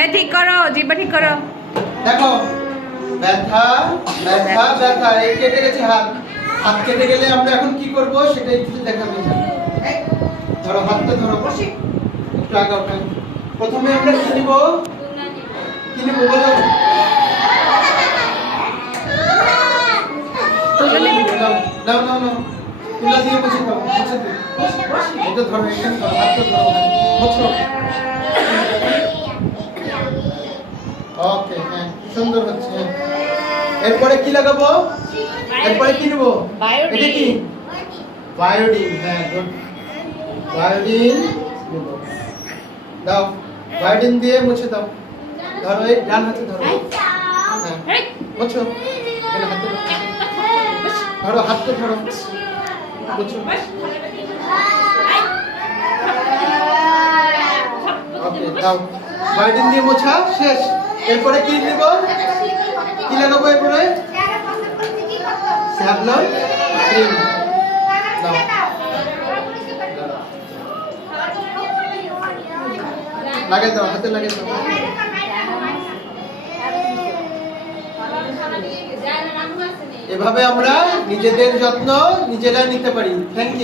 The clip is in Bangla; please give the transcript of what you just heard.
এ ঠিক করো জিব্বা ঠিক করো। দেখো ব্যথা ব্যথা ব্যথা। এই কেটে গেছে হাত। হাত কেটে গেলে আমরা এখন কি করব সেটাই একটু দেখাবে। ধরো হাতটা ধরো একটু আগাও প্রথমে আমরা কি নিব? কি নিব বলো। নাও নাও নাও তুলা দিয়ে বসে দাও বসে দাও এটা ধরো এখানে ধরো হাতটা ধরো। বসো। ওকে হ্যাঁ সুন্দর হচ্ছে। এরপরে কি লাগাবো? এরপরে কি নেব। এটা কি? বায়োডিন হ্যাঁ গুড বায়োডিন দাও বায়োডিন দিয়ে মুছে দাও। ধরো এই ডান হাতে ধরো। হ্যাঁ মুছো। হাতে ধরো। ধরো ধরো। মুছো। ওকে দাও। বায়োডিন দিয়ে মোছা? শেষ। এরপরে কি নিব? কি লাগাবো এরপরে? এভাবে আমরা নিজেদের যত্ন নিজেরা নিতে পারি। Thank you